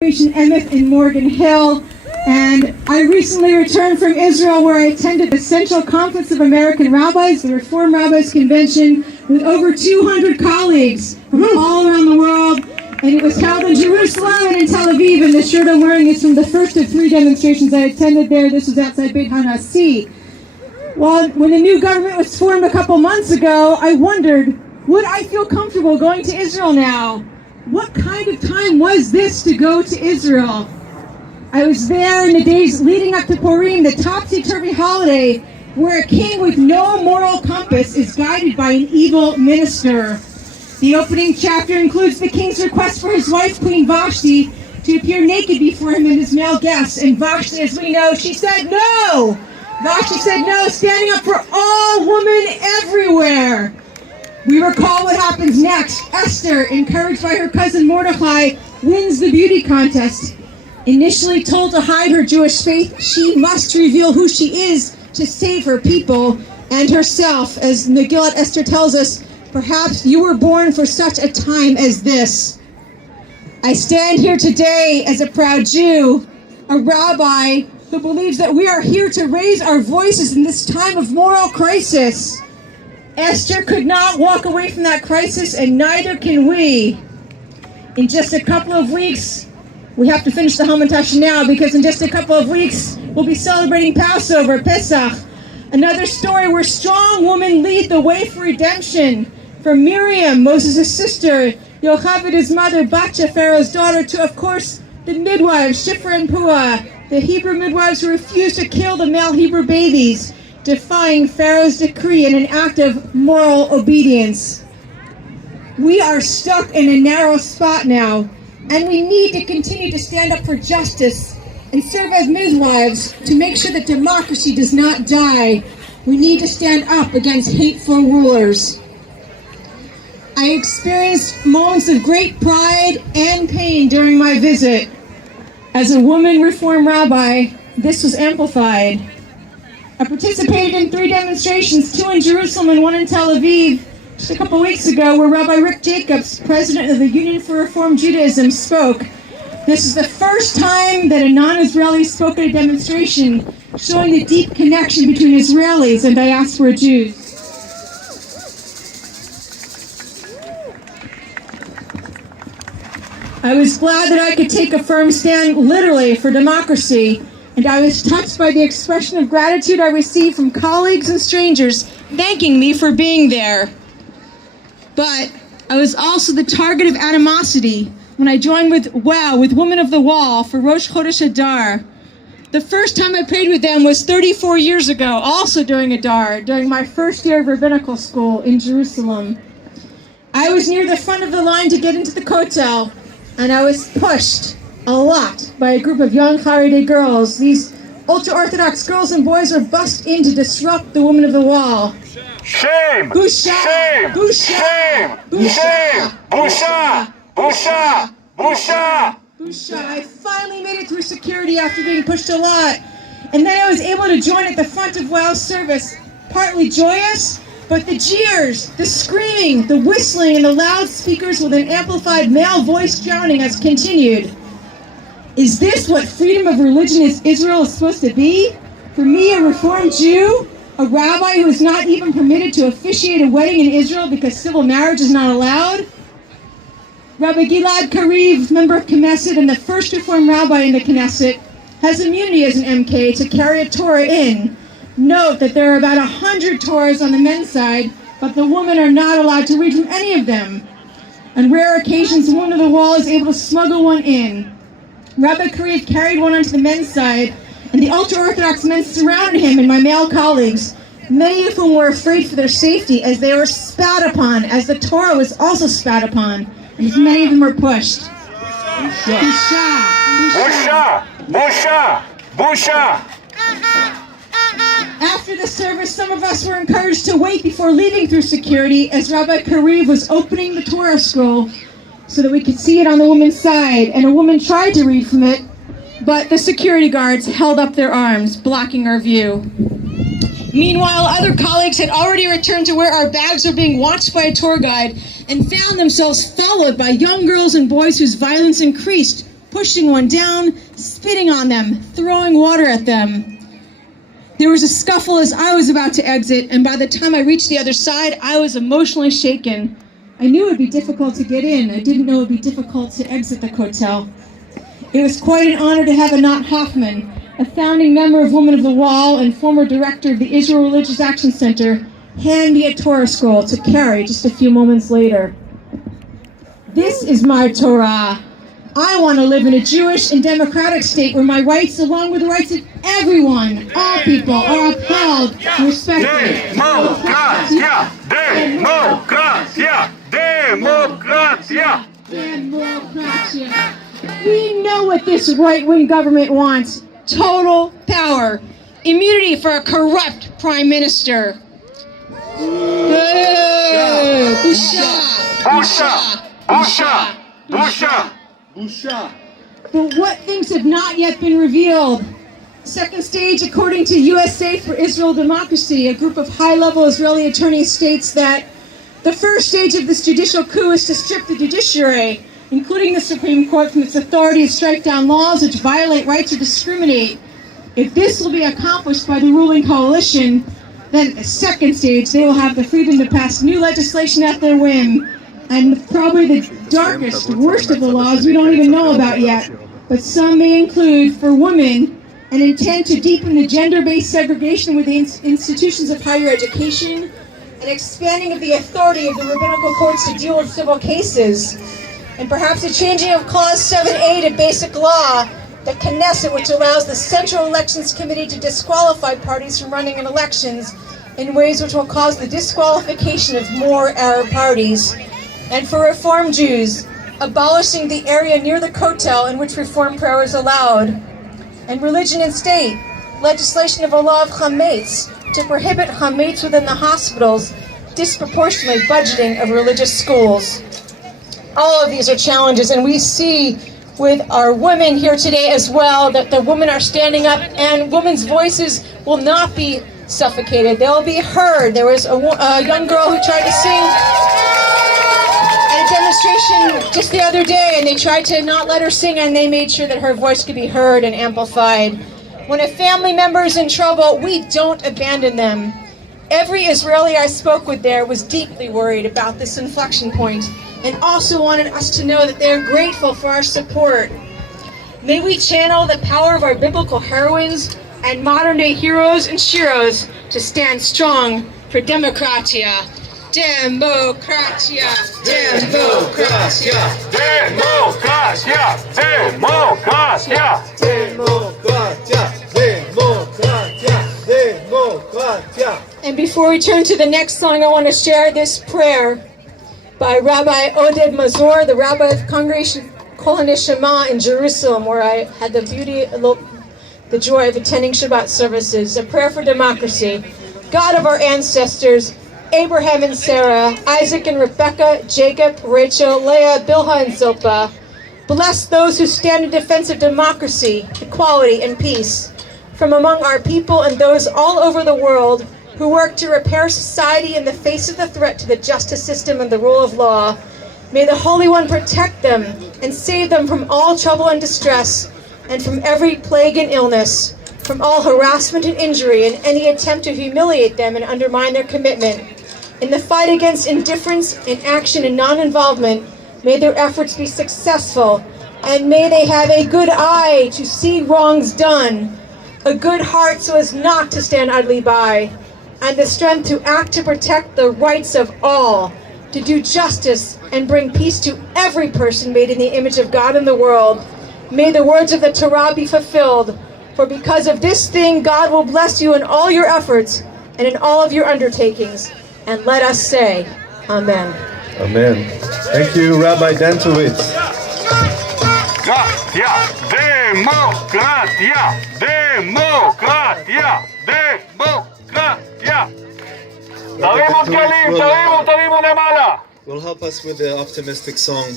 Emeth in Morgan Hill, and I recently returned from Israel where I attended the Central Conference of American Rabbis, the Reform Rabbis Convention, with over 200 colleagues from all around the world, and it was held in Jerusalem and in Tel Aviv, and the shirt I'm wearing is from the first of 3 demonstrations I attended there. This was outside Beit HaNasi. Well, when the new government was formed a couple months ago, I wondered, would I feel comfortable going to Israel now? What kind of time was this to go to Israel? I was there in the days leading up to Purim, the topsy-turvy holiday, where a king with no moral compass is guided by an evil minister. The opening chapter includes the king's request for his wife, Queen Vashti, to appear naked before him and his male guests. And Vashti, as we know, she said no! Vashti said no, standing up for all women everywhere. We recall what happens next. Esther, encouraged by her cousin Mordecai, wins the beauty contest. Initially told to hide her Jewish faith, she must reveal who she is to save her people and herself. As Megillat Esther tells us, perhaps you were born for such a time as this. I stand here today as a proud Jew, a rabbi who believes that we are here to raise our voices in this time of moral crisis. Esther could not walk away from that crisis, and neither can we. In just a couple of weeks, we have to finish the Hamantash now, because in just a couple of weeks, we'll be celebrating Passover, Pesach. Another story where strong women lead the way for redemption. From Miriam, Moses' sister, Yocheved, his mother, Batya, Pharaoh's daughter, to, of course, the midwives, Shiphrah and Puah, the Hebrew midwives who refused to kill the male Hebrew babies, defying Pharaoh's decree in an act of moral obedience. We are stuck in a narrow spot now, and we need to continue to stand up for justice and serve as midwives to make sure that democracy does not die. We need to stand up against hateful rulers. I experienced moments of great pride and pain during my visit. As a woman Reform rabbi, this was amplified. I participated in 3 demonstrations, 2 in Jerusalem and 1 in Tel Aviv, just a couple weeks ago, where Rabbi Rick Jacobs, president of the Union for Reform Judaism, spoke. This is the first time that a non-Israeli spoke at a demonstration, showing the deep connection between Israelis and diaspora Jews. I was glad that I could take a firm stand, literally, for democracy. And I was touched by the expression of gratitude I received from colleagues and strangers thanking me for being there. But I was also the target of animosity when I joined with Women of the Wall for Rosh Chodesh Adar. The first time I prayed with them was 34 years ago, also during Adar, during my first year of rabbinical school in Jerusalem. I was near the front of the line to get into the Kotel, and I was pushed a lot by a group of young Haredi girls. These ultra-Orthodox girls and boys were bussed in to disrupt the Women of the Wall. Shame! Busha! Shame! Busha! Shame! Busha! Shame! Busha! Busha! Busha! Busha! I finally made it through security after being pushed a lot. And then I was able to join at the front of WOW's service, partly joyous, but the jeers, the screaming, the whistling, and the loudspeakers with an amplified male voice drowning us continued. Is this what freedom of religion in Israel is supposed to be? For me, a Reformed Jew, a rabbi who is not even permitted to officiate a wedding in Israel because civil marriage is not allowed? Rabbi Gilad Kariv, member of Knesset and the first Reform rabbi in the Knesset, has immunity as an MK to carry a Torah in. Note that there are about 100 Torahs on the men's side, but the women are not allowed to read from any of them. On rare occasions, the Woman of the Wall is able to smuggle one in. Rabbi Kariv carried one onto the men's side, and the ultra-Orthodox men surrounded him and my male colleagues, many of whom were afraid for their safety as they were spat upon, as the Torah was also spat upon, and as many of them were pushed. Busha! Busha! Busha! Busha! After the service, some of us were encouraged to wait before leaving through security as Rabbi Kariv was opening the Torah scroll so that we could see it on the woman's side, and a woman tried to read from it, but the security guards held up their arms, blocking our view. Meanwhile, other colleagues had already returned to where our bags were being watched by a tour guide and found themselves followed by young girls and boys whose violence increased, pushing one down, spitting on them, throwing water at them. There was a scuffle as I was about to exit, and by the time I reached the other side, I was emotionally shaken. I knew it would be difficult to get in. I didn't know it would be difficult to exit the hotel. It was quite an honor to have Anat Hoffman, a founding member of Women of the Wall and former director of the Israel Religious Action Center, hand me a Torah scroll to carry just a few moments later. This is my Torah. I want to live in a Jewish and democratic state where my rights, along with the rights of everyone, all people, are upheld and respected. Democracia! Democracia! Democracia! Democracia. We know what this right-wing government wants. Total power. Immunity for a corrupt prime minister. Busha! Busha! Busha! Busha! But what things have not yet been revealed? Second stage, according to USA for Israel Democracy, a group of high-level Israeli attorneys states that the first stage of this judicial coup is to strip the judiciary, including the Supreme Court, from its authority to strike down laws which violate rights or discriminate. If this will be accomplished by the ruling coalition, then at the second stage, they will have the freedom to pass new legislation at their whim. And probably the darkest, worst of the laws we don't even know about yet. But some may include, for women, an intent to deepen the gender-based segregation within institutions of higher education, an expanding of the authority of the rabbinical courts to deal with civil cases, and perhaps a changing of Clause 7A to Basic Law, the Knesset, which allows the Central Elections Committee to disqualify parties from running in elections in ways which will cause the disqualification of more Arab parties. And for Reform Jews, abolishing the area near the Kotel in which Reform prayer is allowed. And Religion and State, legislation of a law of Chametz to prohibit Chametz within the hospitals, disproportionately budgeting of religious schools. All of these are challenges, and we see with our women here today as well that the women are standing up, and women's voices will not be suffocated. They'll be heard. There was a young girl who tried to sing demonstration just the other day, and they tried to not let her sing, and they made sure that her voice could be heard and amplified. When a family member is in trouble, we don't abandon them. Every Israeli I spoke with there was deeply worried about this inflection point and also wanted us to know that they're grateful for our support. May we channel the power of our biblical heroines and modern-day heroes and sheroes to stand strong for democratia. Democracia! Democracia! Democracia! Democracia! Democracia! Democracia! Democracia! And before we turn to the next song, I want to share this prayer by Rabbi Oded Mazur, the rabbi of Congregation Kol HaNeshama in Jerusalem, where I had the joy of attending Shabbat services. A prayer for democracy. God of our ancestors, Abraham and Sarah, Isaac and Rebekah, Jacob, Rachel, Leah, Bilhah, and Zilpah. Bless those who stand in defense of democracy, equality, and peace from among our people and those all over the world who work to repair society in the face of the threat to the justice system and the rule of law. May the Holy One protect them and save them from all trouble and distress and from every plague and illness, from all harassment and injury and any attempt to humiliate them and undermine their commitment. In the fight against indifference, inaction, and non-involvement, may their efforts be successful, and may they have a good eye to see wrongs done, a good heart so as not to stand idly by, and the strength to act to protect the rights of all, to do justice and bring peace to every person made in the image of God in the world. May the words of the Torah be fulfilled, for because of this thing, God will bless you in all your efforts and in all of your undertakings. And let us say, Amen. Amen. Thank you, Rabbi Dantowitz. Democracia! Democracia! Democracia! תרימו דגלים, תרימו למעלה! Will help us with the optimistic song.